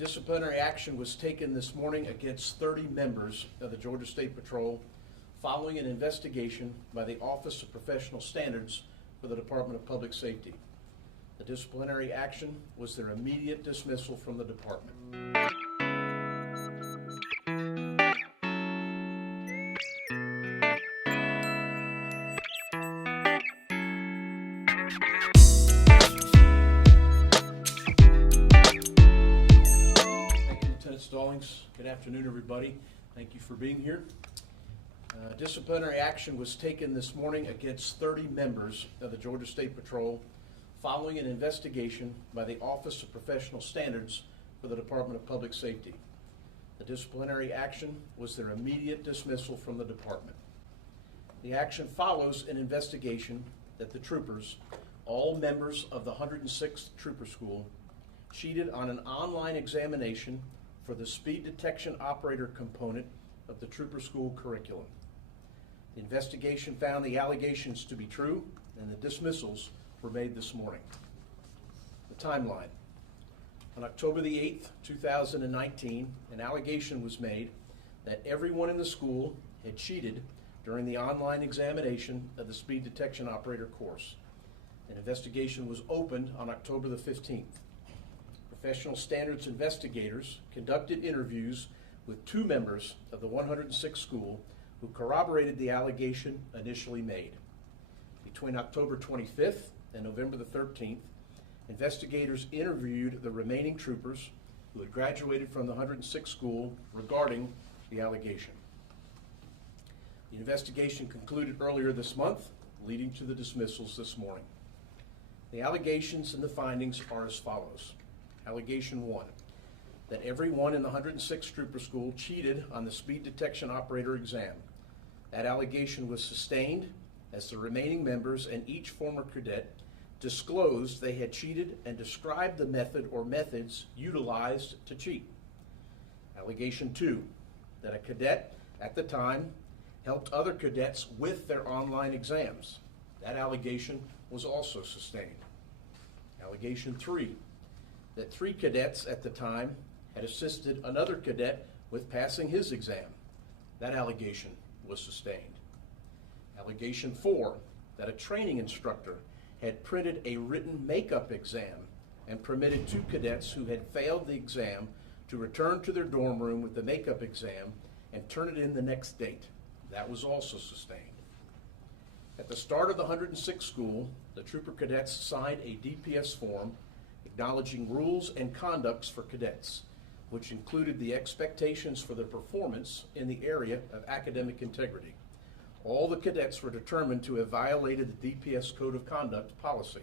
Disciplinary action was taken this morning against 30 members of the Georgia State Patrol following an investigation by the Office of Professional Standards for the Department of Public Safety. The disciplinary action was their immediate dismissal from the department. Stallings. Good afternoon, everybody. Thank you for being here. Disciplinary action was taken this morning against 30 members of the Georgia State Patrol following an investigation by the Office of Professional Standards for the Department of Public Safety. The disciplinary action was their immediate dismissal from the department. The action follows an investigation that the troopers, all members of the 106th Trooper School, cheated on an online examination for the speed detection operator component of the Trooper School curriculum. The investigation found the allegations to be true, and the dismissals were made this morning. The timeline. On October the 8th, 2019, an allegation was made that everyone in the school had cheated during the online examination of the speed detection operator course. An investigation was opened on October the 15th. Professional standards investigators conducted interviews with 2 members of the 106th school who corroborated the allegation initially made. Between October 25th and November the 13th, investigators interviewed the remaining troopers who had graduated from the 106th school regarding the allegation. The investigation concluded earlier this month, leading to the dismissals this morning. The allegations and the findings are as follows. Allegation 1, that everyone in the 106th Trooper School cheated on the speed detection operator exam. That allegation was sustained as the remaining members and each former cadet disclosed they had cheated and described the method or methods utilized to cheat. Allegation 2, that a cadet at the time helped other cadets with their online exams. That allegation was also sustained. Allegation 3, that 3 cadets at the time had assisted another cadet with passing his exam. That allegation was sustained. Allegation 4, that a training instructor had printed a written makeup exam and permitted 2 cadets who had failed the exam to return to their dorm room with the makeup exam and turn it in the next date. That was also sustained. At the start of the 106th school, the trooper cadets signed a DPS form acknowledging rules and conducts for cadets, which included the expectations for their performance in the area of academic integrity. All the cadets were determined to have violated the DPS Code of Conduct policy.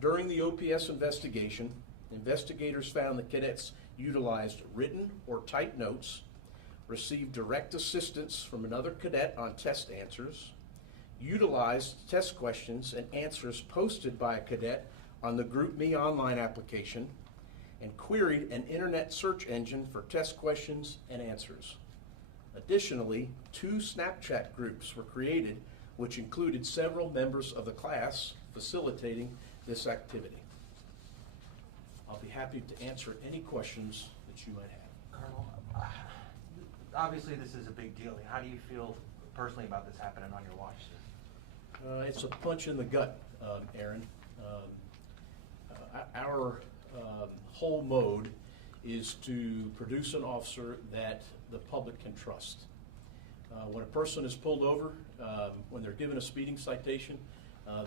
During the OPS investigation, investigators found the cadets utilized written or typed notes, received direct assistance from another cadet on test answers, utilized test questions and answers posted by a cadet on the GroupMe online application, and queried an internet search engine for test questions and answers. Additionally, 2 Snapchat groups were created, which included several members of the class facilitating this activity. I'll be happy to answer any questions that you might have. Colonel, obviously this is a big deal. How do you feel personally about this happening on your watch? It's a punch in the gut, Aaron. Our whole mode is to produce an officer that the public can trust. When a person is pulled over, when they're given a speeding citation,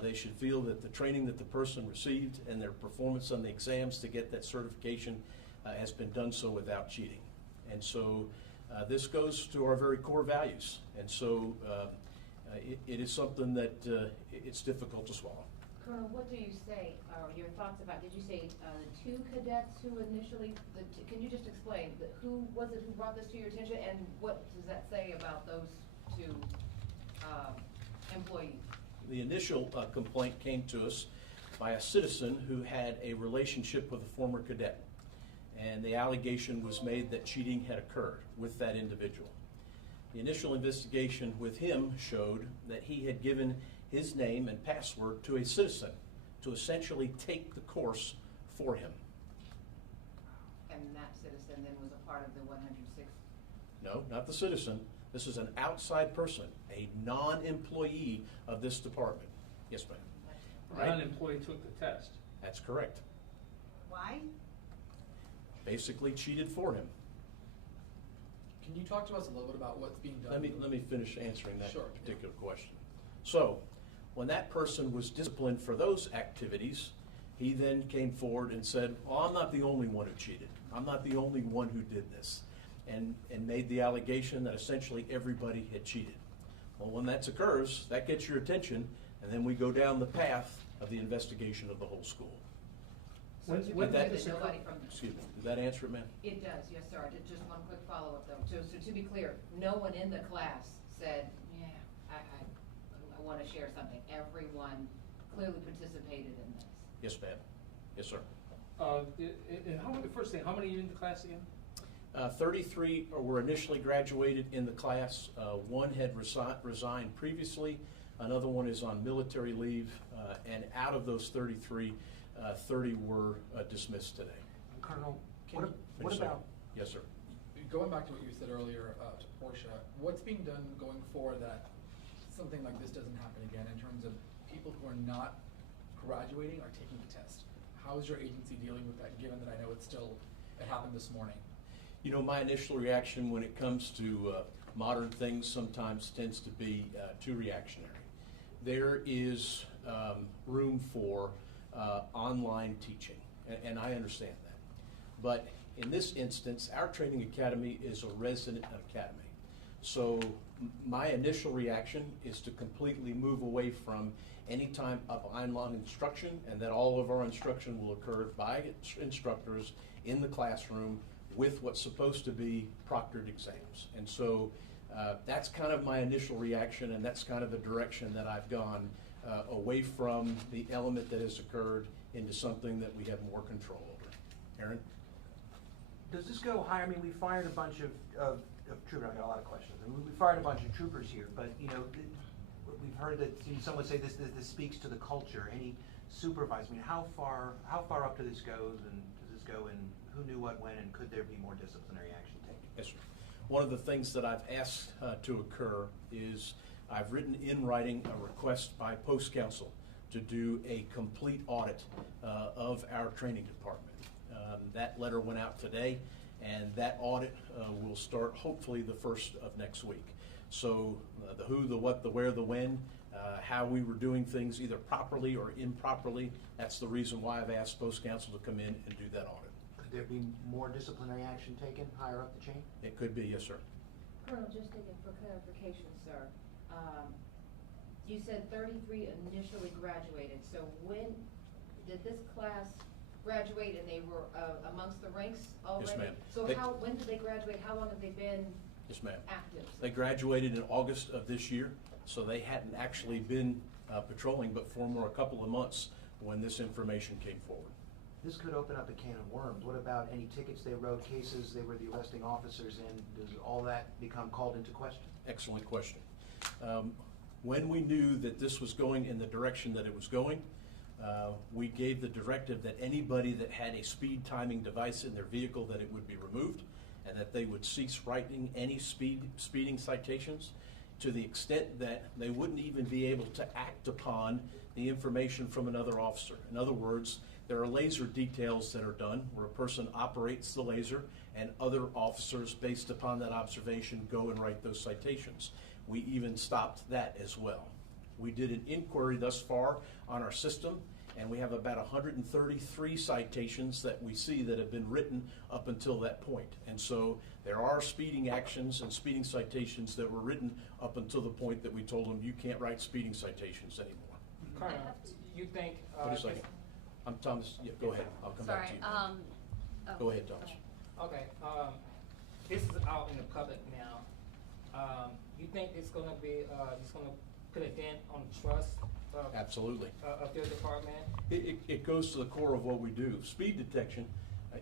they should feel that the training that the person received and their performance on the exams to get that certification has been done so without cheating. And so this goes to our very core values. And so it is something that it's difficult to swallow. Colonel, what do you say, or your thoughts about, did you say 2 cadets who initially, can you just explain, who was it who brought this to your attention, and what does that say about those 2 employees? The initial complaint came to us by a citizen who had a relationship with a former cadet, and the allegation was made that cheating had occurred with that individual. The initial investigation with him showed that he had given his name and password to a citizen to essentially take the course for him. and that citizen then was a part of the 106? No, not the citizen. This is an outside person, a non-employee of this department. Yes, ma'am. The non-employee took the test. That's correct. Why? Basically cheated for him. Can you talk to us a little bit about what's being done? Let me finish answering that Sure. particular question. So, when that person was disciplined for those activities, he then came forward and said, well, I'm not the only one who cheated. I'm not the only one who did this. And made the allegation that essentially everybody had cheated. Well, when that occurs, that gets your attention, and then we go down the path of the investigation of the whole school. When Did that- did this occur? Nobody from the. Excuse me, did that answer it, ma'am? It does, yes, sir. Just one quick follow-up though. So to be clear, no one in the class said, yeah, I want to share something. Everyone clearly participated in this. Yes, ma'am. Yes, sir. And how many, first thing, how many are in the class again? 33 were initially graduated in the class. One had resigned previously. Another one is on military leave. And out of those 33, 30 were dismissed today. Colonel, Can you- what about, Yes, sir. Going back to what you said earlier to Portia, what's being done going forward that something like this doesn't happen again in terms of people who are not graduating are taking the test? How is your agency dealing with that, given that I know it happened this morning? You know, my initial reaction when it comes to modern things sometimes tends to be too reactionary. There is room for online teaching, and I understand that. But in this instance, our training academy is a resident academy. So my initial reaction is to completely move away from any type of online instruction, and that all of our instruction will occur by instructors in the classroom with what's supposed to be proctored exams. And so that's kind of my initial reaction, and that's kind of the direction that I've gone away from the element that has occurred into something that we have more control over. Aaron? does this go higher? I mean, we fired a bunch of troopers. I got a lot of questions. I mean, we fired a bunch of troopers here, but, you know, we've heard that some would say this speaks to the culture. Any supervisor, I mean, how far up to this goes, and does this go, and who knew what when, and could there be more disciplinary action taken? Yes, sir. One of the things that I've asked to occur is I've written in writing a request by post counsel to do a complete audit of our training department. That letter went out today, and that audit will start hopefully the first of next week. So the who, the what, the where, the when, how we were doing things either properly or improperly, that's the reason why I've asked post counsel to come in and do that audit. Could there be more disciplinary action taken higher up the chain? It could be, yes, sir. Colonel, just again for clarification, sir, you said 33 initially graduated, so when did this class graduate, and they were amongst the ranks already? Yes, ma'am. So They- when did they graduate? How long have they been Yes, ma'am. active? They graduated in August of this year, so they hadn't actually been patrolling but for a couple of months when this information came forward. This could open up a can of worms. What about any tickets they wrote, cases they were the arresting officers in? Does all that become called into question? Excellent question. When we knew that this was going in the direction that it was going, we gave the directive that anybody that had a speed timing device in their vehicle, that it would be removed, and that they would cease writing any speeding citations, to the extent that they wouldn't even be able to act upon the information from another officer. In other words, there are laser details that are done where a person operates the laser and other officers, based upon that observation, go and write those citations. We even stopped that as well. We did an inquiry thus far on our system, and we have about 133 citations that we see that have been written up until that point. And so there are speeding actions and speeding citations that were written up until the point that we told them, you can't write speeding citations anymore. Colonel, you think? Wait a second. I'm Thomas. Yeah, go ahead. I'll come back to you. Go ahead, Thomas. Okay, this is out in the public now. You think it's gonna be, it's gonna put a dent on trust of? Absolutely. Of your department? It goes to the core of what we do. Speed detection,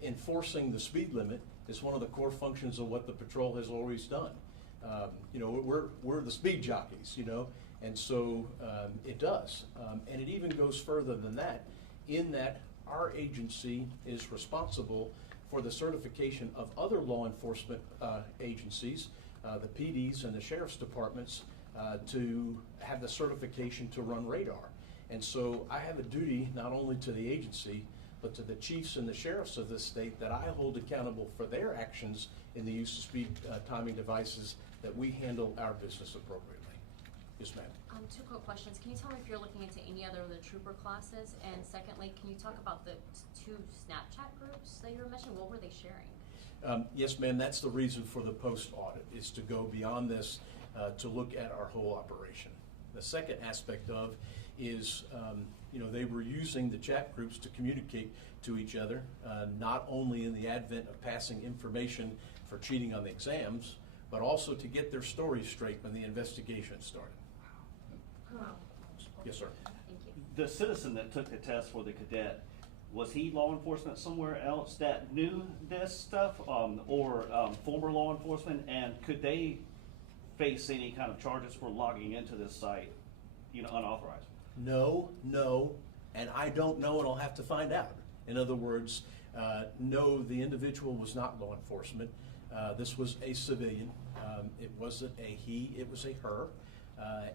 enforcing the speed limit is one of the core functions of what the patrol has always done. You know, we're the speed jockeys, you know, and so it does. And it even goes further than that, in that our agency is responsible for the certification of other law enforcement agencies, the PDs and the sheriff's departments, to have the certification to run radar. And so I have a duty not only to the agency, but to the chiefs and the sheriffs of this state that I hold accountable for their actions in the use of speed timing devices, that we handle our business appropriately. Yes, ma'am. Two quick questions. Can you tell me if you're looking into any other of the trooper classes? And secondly, can you talk about the two Snapchat groups that you were mentioning? What were they sharing? Yes, ma'am, that's the reason for the post-audit, is to go beyond this, to look at our whole operation. The second aspect of is, they were using the chat groups to communicate to each other, not only in the advent of passing information for cheating on the exams, but also to get their stories straight when the investigation started. Yes, sir. Thank you. The citizen that took the test for the cadet, was he law enforcement somewhere else that knew this stuff, or former law enforcement, and could they face any kind of charges for logging into this site, unauthorized? No, and I don't know, and I'll have to find out. In other words, no, the individual was not law enforcement. This was a civilian. It wasn't a he, it was a her.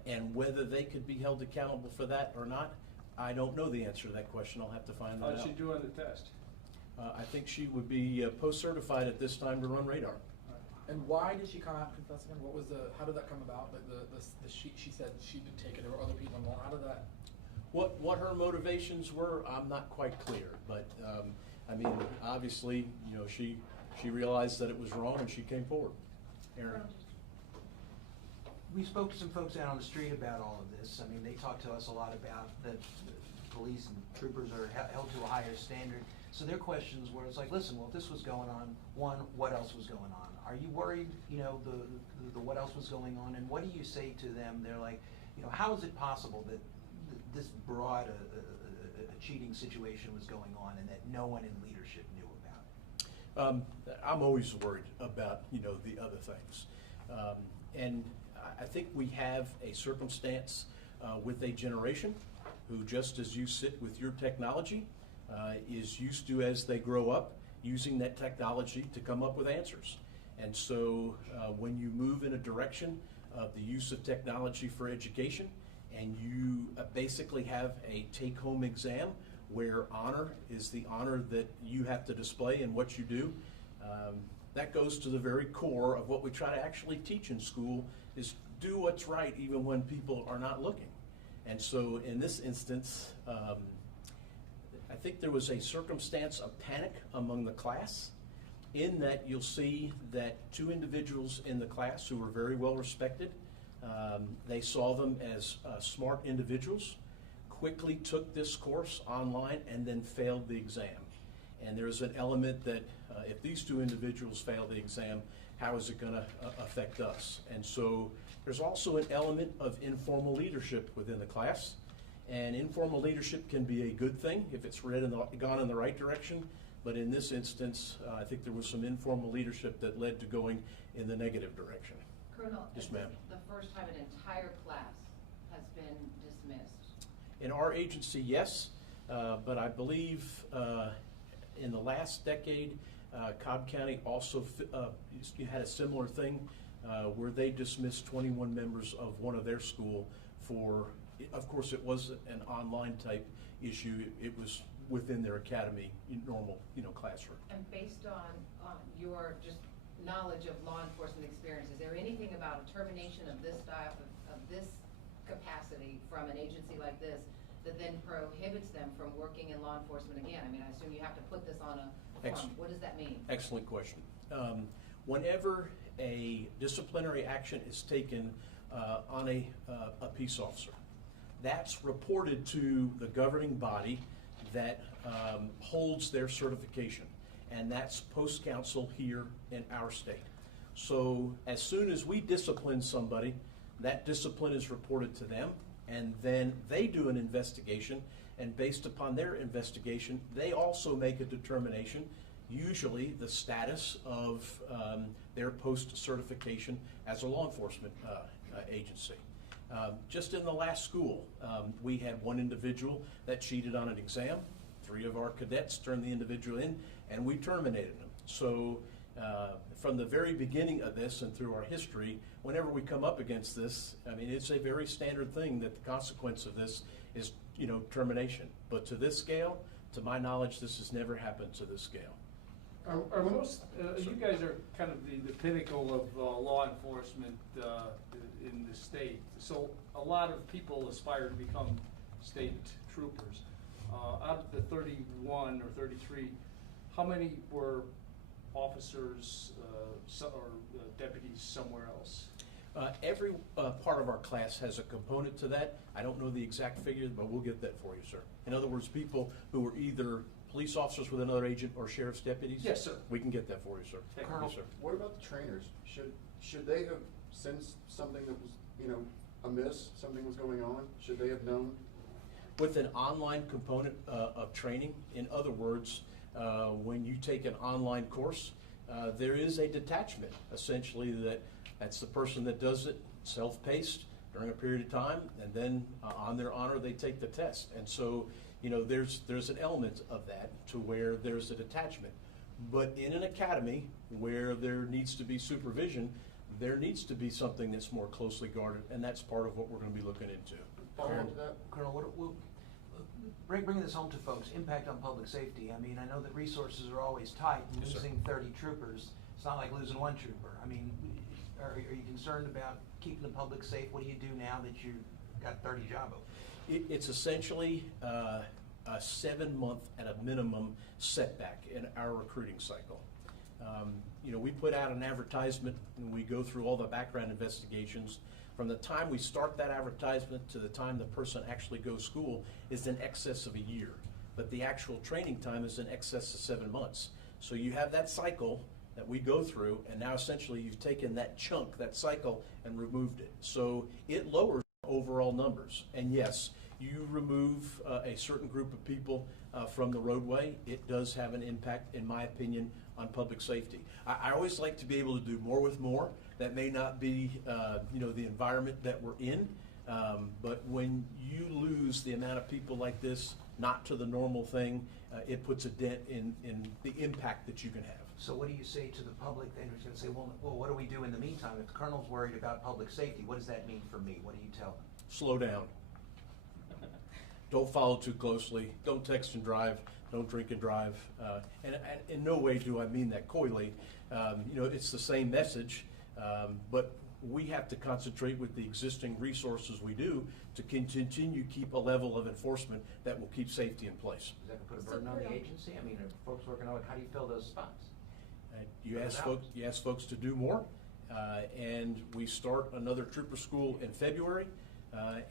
And whether they could be held accountable for that or not, I don't know the answer to that question. I'll have to find that out. How'd she do on the test? I think she would be post-certified at this time to run radar. And why did she come out and confess again? How did that come about? Like she said she did take it, there were other people involved. How did that? What her motivations were, I'm not quite clear, but obviously, she realized that it was wrong and she came forward. Aaron? We spoke to some folks out on the street about all of this. I mean, they talked to us a lot about that the police and troopers are held to a higher standard. So their questions were, it's like, listen, well, if this was going on, one, what else was going on? Are you worried, the what else was going on? And what do you say to them? They're like, how is it possible that this broad a cheating situation was going on and that no one in leadership knew about it? I'm always worried about, the other things. And I think we have a circumstance with a generation who, just as you sit with your technology, is used to, as they grow up, using that technology to come up with answers. And so when you move in a direction of the use of technology for education, and you basically have a take-home exam where honor is the honor that you have to display in what you do, that goes to the very core of what we try to actually teach in school, is do what's right even when people are not looking. And so in this instance, I think there was a circumstance of panic among the class, in that you'll see that two individuals in the class who were very well respected, they saw them as smart individuals, quickly took this course online and then failed the exam. And there's an element that if these two individuals fail the exam, how is it going to affect us? And so there's also an element of informal leadership within the class. And informal leadership can be a good thing if it's gone in the right direction. But in this instance, I think there was some informal leadership that led to going in the negative direction. Colonel, Yes, is ma'am. this the first time an entire class has been dismissed? In our agency, yes, but I believe in the last decade, Cobb County also had a similar thing where they dismissed 21 members of one of their school for, of course, it was an online type issue. It was within their academy, normal, classroom. And based on your just knowledge of law enforcement experience, is there anything about a termination of this type of this capacity from an agency like this that then prohibits them from working in law enforcement again? I mean, I assume you have to put this on a form. What does that mean? Excellent question. Whenever a disciplinary action is taken on a peace officer, that's reported to the governing body that holds their certification, and that's post council here in our state. So as soon as we discipline somebody, that discipline is reported to them, and then they do an investigation, and based upon their investigation, they also make a determination, usually the status of their post certification as a law enforcement agency. Just in the last school, we had one individual that cheated on an exam. 3 of our cadets turned the individual in, and we terminated him. So from the very beginning of this and through our history, whenever we come up against this, I mean, it's a very standard thing that the consequence of this is, you know, termination. But to this scale, to my knowledge, this has never happened to this scale. Are most, you guys are kind of the pinnacle of law enforcement in the state. So a lot of people aspire to become state troopers. Out of the 31 or 33, how many were officers or deputies somewhere else? Every part of our class has a component to that. I don't know the exact figure, but we'll get that for you, sir. In other words, people who were either police officers with another agent or sheriff's deputies? Yes, sir. We can get that for you, sir. Thank you. Yes, sir. What about the trainers? Should they have sensed something that was, you know, amiss, something was going on? Should they have known? With an online component of training, in other words, when you take an online course, there is a detachment, essentially, that's the person that does it self-paced during a period of time, and then on their honor, they take the test. And so, you know, there's an element of that to where there's a detachment. But in an academy where there needs to be supervision, there needs to be something that's more closely guarded, and that's part of what we're going to be looking into. Follow on to that? Colonel, bringing this home to folks, impact on public safety. I mean, I know that resources are always tight, and Yes, sir. losing 30 troopers, it's not like losing one trooper. I mean, are you concerned about keeping the public safe? What do you do now that you've got 30 job openings? It's essentially a 7-month at a minimum setback in our recruiting cycle. You know, we put out an advertisement and we go through all the background investigations. From the time we start that advertisement to the time the person actually goes school is in excess of a year. But the actual training time is in excess of 7 months. So you have that cycle that we go through, and now essentially you've taken that chunk, that cycle, and removed it. So it lowers overall numbers. And yes, you remove a certain group of people from the roadway, it does have an impact, in my opinion, on public safety. I always like to be able to do more with more. That may not be, you know, the environment that we're in, but when you lose the amount of people like this, not to the normal thing, it puts a dent in the impact that you can have. So what do you say to the public then who's going to say, well, what do we do in the meantime? If the colonel's worried about public safety, what does that mean for me? What do you tell them? Slow down. Don't follow too closely. Don't text and drive. Don't drink and drive. And in no way do I mean that coyly. You know, it's the same message, but we have to concentrate with the existing resources we do to continue to keep a level of enforcement that will keep safety in place. Does that put a burden on the agency? I mean, are folks working on it? How do you fill those spots? You ask folks to do more, and we start another trooper school in February,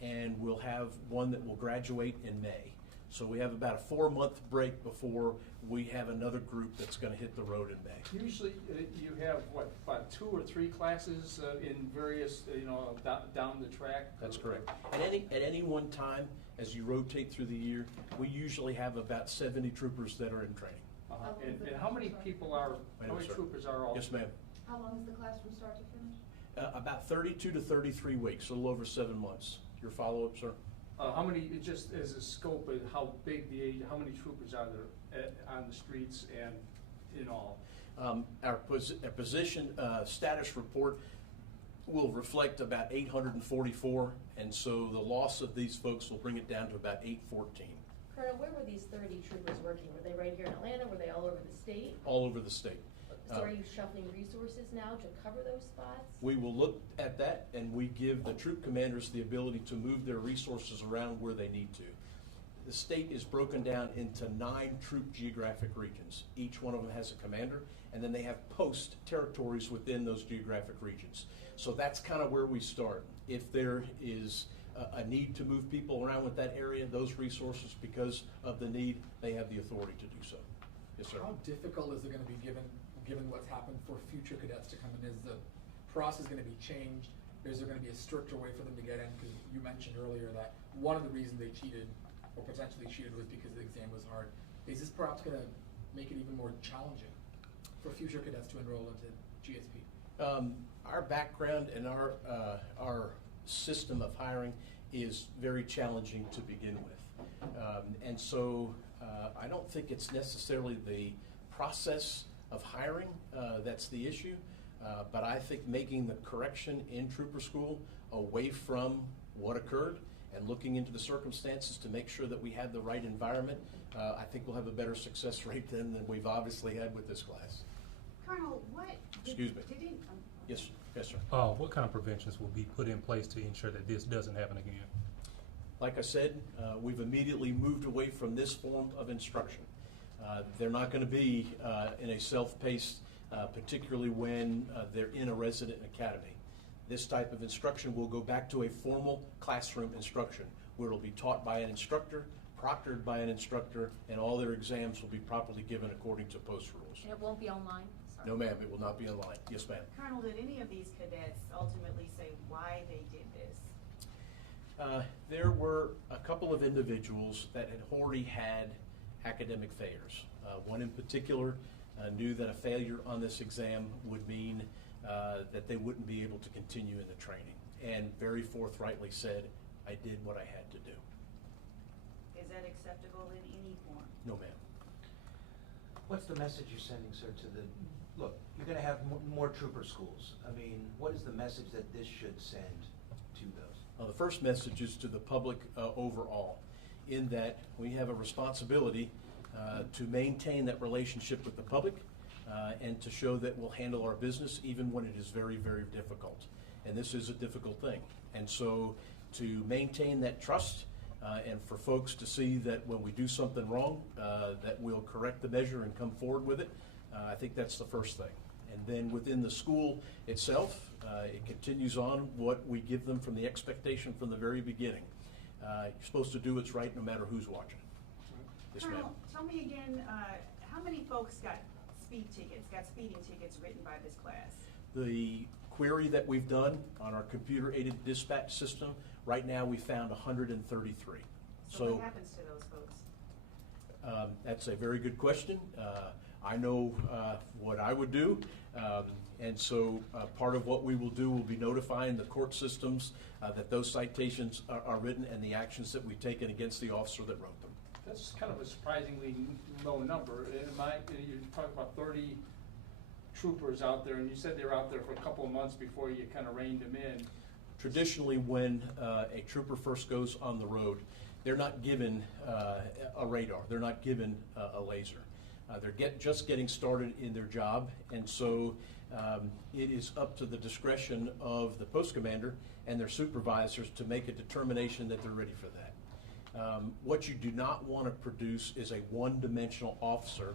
and we'll have one that will graduate in May. So we have about a 4-month break before we have another group that's going to hit the road in May. Usually you have, what, about 2 or 3 classes in various, you know, down the track? That's correct. At any one time, as you rotate through the year, we usually have about 70 troopers that are in training. And how many people are, how many troopers are all? Yes, ma'am. How long is the class from start to finish? About 32 to 33 weeks, a little over 7 months. Your follow-up, sir? How many, just as a scope of how big the age, how many troopers are there on the streets and in all? Our position status report will reflect about 844, and so the loss of these folks will bring it down to about 814. Colonel, where were these 30 troopers working? Were they right here in Atlanta? Were they all over the state? All over the state. So are you shuffling resources now to cover those spots? We will look at that, and we give the troop commanders the ability to move their resources around where they need to. The state is broken down into 9 troop geographic regions. Each one of them has a commander, and then they have post territories within those geographic regions. So that's kind of where we start. If there is a need to move people around with that area, those resources, because of the need, they have the authority to do so. Yes, sir. How difficult is it going to be given what's happened for future cadets to come in? Is the process going to be changed? Is there going to be a stricter way for them to get in? Because you mentioned earlier that one of the reasons they cheated or potentially cheated was because the exam was hard. Is this perhaps going to make it even more challenging for future cadets to enroll into GSP? Our background and our system of hiring is very challenging to begin with. And so I don't think it's necessarily the process of hiring that's the issue. But I think making the correction in trooper school away from what occurred and looking into the circumstances to make sure that we have the right environment, I think we'll have a better success rate than we've obviously had with this class. Colonel, what? Excuse me. Yes, yes, sir. What kind of preventions will be put in place to ensure that this doesn't happen again? Like I said, we've immediately moved away from this form of instruction. They're not going to be in a self-paced, particularly when they're in a resident academy. This type of instruction will go back to a formal classroom instruction where it'll be taught by an instructor, proctored by an instructor, and all their exams will be properly given according to post rules. And it won't be online? Sorry. No, ma'am, it will not be online. Yes, ma'am. Colonel, did any of these cadets ultimately say why they did this? There were a couple of individuals that had already had academic failures. One in particular knew that a failure on this exam would mean that they wouldn't be able to continue in the training, and very forthrightly said, I did what I had to do. Is that acceptable in any form? No, ma'am. What's the message you're sending, sir, to the, look, you're gonna have more trooper schools. I mean, what is the message that this should send to those? The first message is to the public overall, in that we have a responsibility to maintain that relationship with the public and to show that we'll handle our business even when it is very, very difficult. And this is a difficult thing. And so to maintain that trust and for folks to see that when we do something wrong, that we'll correct the measure and come forward with it, I think that's the first thing. And then within the school itself, it continues on what we give them from the expectation from the very beginning. You're supposed to do what's right no matter who's watching. Yes, ma'am. Colonel, tell me again, how many folks got speeding tickets written by this class? The query that we've done on our computer-aided dispatch system, right now we found 133. So what happens to those folks? That's a very good question. I know what I would do, and so part of what we will do will be notifying the court systems that those citations are written and the actions that we've taken against the officer that wrote them. That's kind of a surprisingly low number. You talk about 30 troopers out there, and you said they were out there for a couple of months before you kind of reined them in. Traditionally, when a trooper first goes on the road, they're not given a radar. They're not given a laser. They're just getting started in their job, and so it is up to the discretion of the post commander and their supervisors to make a determination that they're ready for that. What you do not want to produce is a one-dimensional officer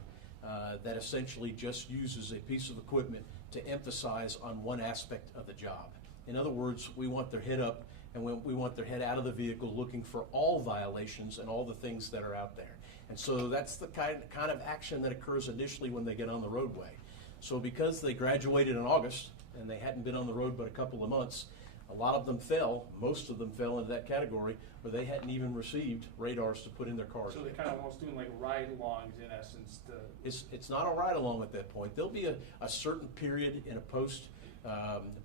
that essentially just uses a piece of equipment to emphasize on one aspect of the job. In other words, we want their head up and we want their head out of the vehicle looking for all violations and all the things that are out there. And so that's the kind of action that occurs initially when they get on the roadway. So because they graduated in August and they hadn't been on the road but a couple of months, a lot of them fell, most of them fell into that category where they hadn't even received radars to put in their cars. So they're kind of almost doing like ride-alongs in essence. It's not a ride-along at that point. There'll be a certain period in a post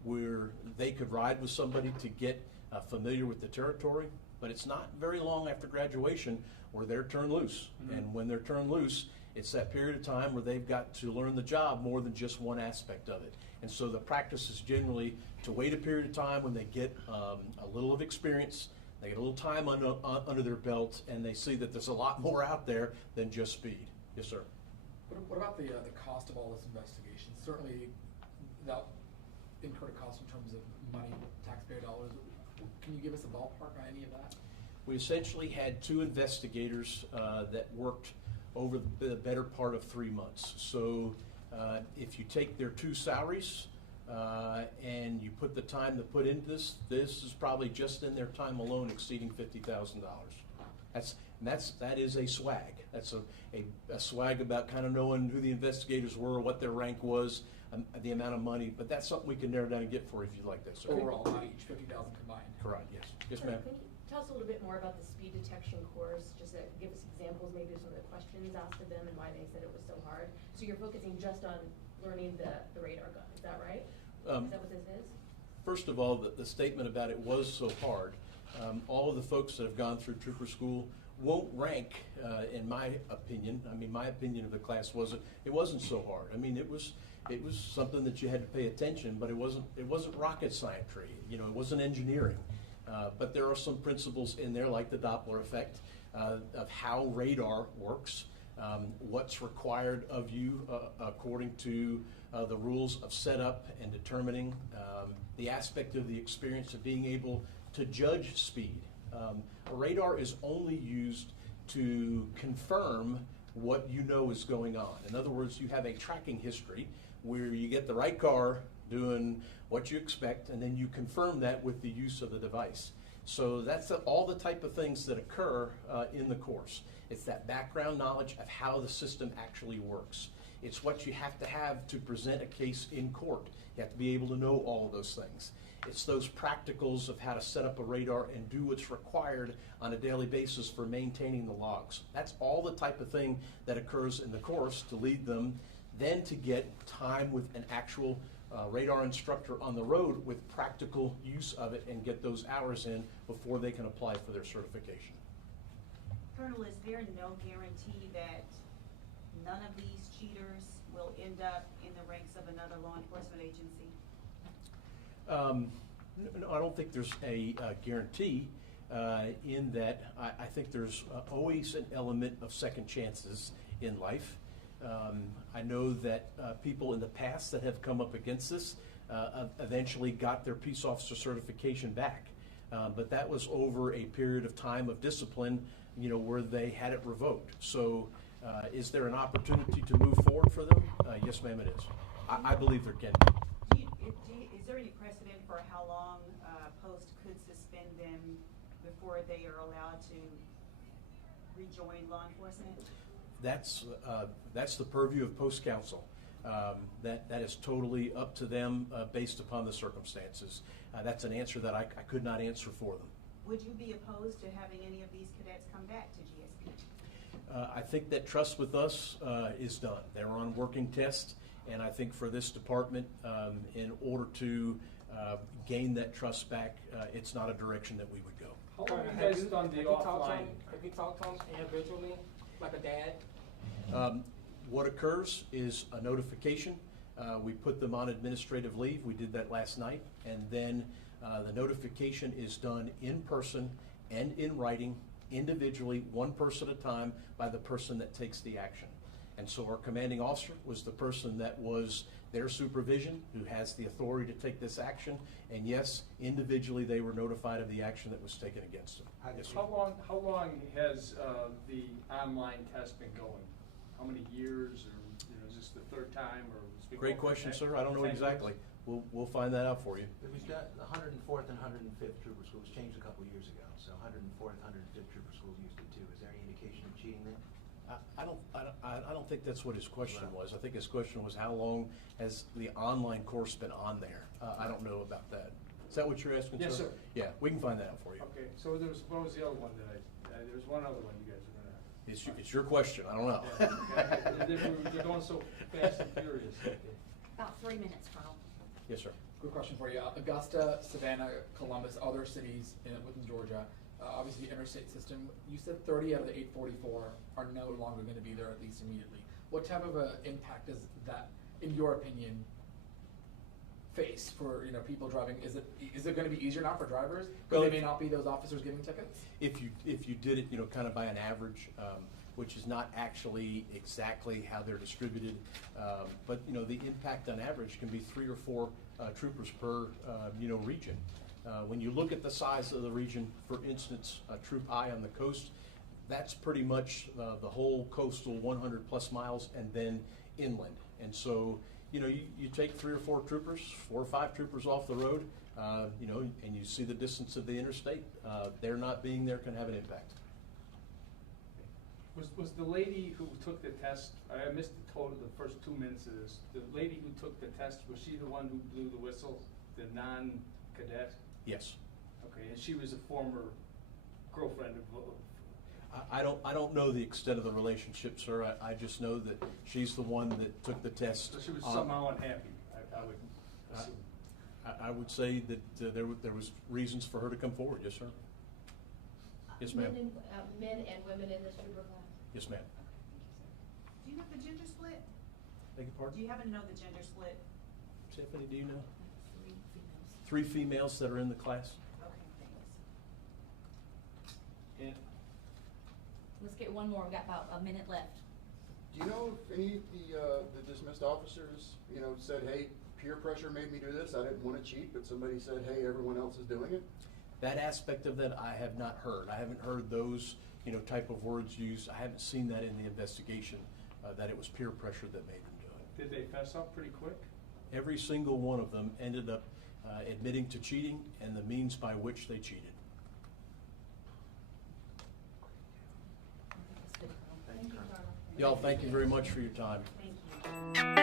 where they could ride with somebody to get familiar with the territory, but it's not very long after graduation where they're turned loose. Mm-hmm. And when they're turned loose, it's that period of time where they've got to learn the job more than just one aspect of it. And so the practice is generally to wait a period of time when they get a little of experience, they get a little time under their belt, and they see that there's a lot more out there than just speed. Yes, sir. What about the cost of all this investigation? Certainly that incurred a cost in terms of money, taxpayer dollars. Can you give us a ballpark on any of that? We essentially had 2 investigators that worked over the better part of 3 months. So if you take their 2 salaries and you put the time to put into this is probably just in their time alone exceeding $50,000. That is a swag. That's a swag about kind of knowing who the investigators were, what their rank was, the amount of money. But that's something we can narrow down and get for if you'd like that, sir. Overall, not each 50,000 combined. Correct. Yes. Yes, ma'am. Can you tell us a little bit more about the speed detection course? Just give us examples, maybe of some of the questions asked of them and why they said it was so hard. So you're focusing just on learning the radar gun. Is that right? Is that what this is? First of all, the statement about it was so hard. All of the folks that have gone through trooper school won't rank, in my opinion. I mean, my opinion of the class it wasn't so hard. I mean, it was something that you had to pay attention, but it wasn't rocket science. You know, it wasn't engineering. But there are some principles in there, like the Doppler effect, of how radar works, what's required of you according to the rules of setup and determining the aspect of the experience of being able to judge speed. A radar is only used to confirm what you know is going on. In other words, you have a tracking history where you get the right car doing what you expect, and then you confirm that with the use of the device. So that's all the type of things that occur in the course. It's that background knowledge of how the system actually works. It's what you have to present a case in court. You have to be able to know all of those things. It's those practicals of how to set up a radar and do what's required on a daily basis for maintaining the logs. That's all the type of thing that occurs in the course to lead them then to get time with an actual radar instructor on the road with practical use of it and get those hours in before they can apply for their certification. Colonel, is there no guarantee that none of these cheaters will end up in the ranks of another law enforcement agency? No, I don't think there's a guarantee in that. I think there's always an element of second chances in life. I know that people in the past that have come up against this eventually got their peace officer certification back. But that was over a period of time of discipline, you know, where they had it revoked. So is there an opportunity to move forward for them? Yes, ma'am, it is. I believe there can be. Is there any precedent for how long Post could suspend them before they are allowed to rejoin law enforcement? That's the purview of Post Counsel. That is totally up to them based upon the circumstances. That's an answer that I could not answer for them. Would you be opposed to having any of these cadets come back to GSP? I think that trust with us is done. They're on working test, and I think for this department, in order to gain that trust back, it's not a direction that we would go. How long have you guys done the offline? Have you talked to them individually, like a dad? What occurs is a notification. We put them on administrative leave. We did that last night. And then the notification is done in person and in writing, individually, one person at a time, by the person that takes the action. And so our commanding officer was the person that was their supervision, who has the authority to take this action. And yes, individually they were notified of the action that was taken against them. Yes, How long has the online test been going? How many years, or is this the third time, or it's been Great question, sir. I don't know exactly. We'll find that out for you. It was the 104th and 105th Trooper School was changed a couple of years ago, so 104th, 105th Trooper Schools used it too. Is there any indication of cheating there? I don't think that's what his question was. I think his question was how long has the online course been on there? I don't know about that. Is that what you're asking, sir? Yes, sir. Yeah, we can find that out for you. Okay, so what was the other one that there was one other one you guys were going to have. It's your question. I don't know. Yeah, they're going so fast and furious. About 3 minutes, Colonel. Yes, sir. Quick question for you. Augusta, Savannah, Columbus, other cities within Georgia, obviously the interstate system, you said 30 out of the 844 are no longer going to be there, at least immediately. What type of impact does that, in your opinion, face for people driving? Is it going to be easier now for drivers? Because they may not be those officers giving tickets? If you did it, kind of by an average, which is not actually exactly how they're distributed, but the impact on average can be 3 or 4 troopers per region. When you look at the size of the region, for instance, Troop I on the coast, that's pretty much the whole coastal 100 plus miles and then inland. And so, you take 3 or 4 troopers, 4 or 5 troopers off the road, and you see the distance of the interstate, their not being there can have an impact. Was the lady who took the test, I missed the first 2 minutes of this, the lady who took the test, was she the one who blew the whistle, the non-cadet? Yes. Okay, and she was a former girlfriend of I don't know the extent of the relationship, sir. I just know that she's the one that took the test. So she was somehow unhappy, I would assume. I would say that there was reasons for her to come forward, yes, sir. Yes, ma'am. Men and women in this trooper class? Yes, ma'am. Do you have the gender split? Beg your pardon? Do you happen to know the gender split? Stephanie, do you know? 3 females. 3 females that are in the class? Okay, thanks. And Let's get one more, we've got about a minute left. Do you know if any of the dismissed officers, you know, said, hey, peer pressure made me do this, I didn't want to cheat, but somebody said, hey, everyone else is doing it? That aspect of that I have not heard. I haven't heard those, type of words used. I haven't seen that in the investigation, that it was peer pressure that made them do it. Did they fess up pretty quick? Every single one of them ended up admitting to cheating and the means by which they cheated. Thank you, Carla. Y'all, thank you very much for your time. Thank you.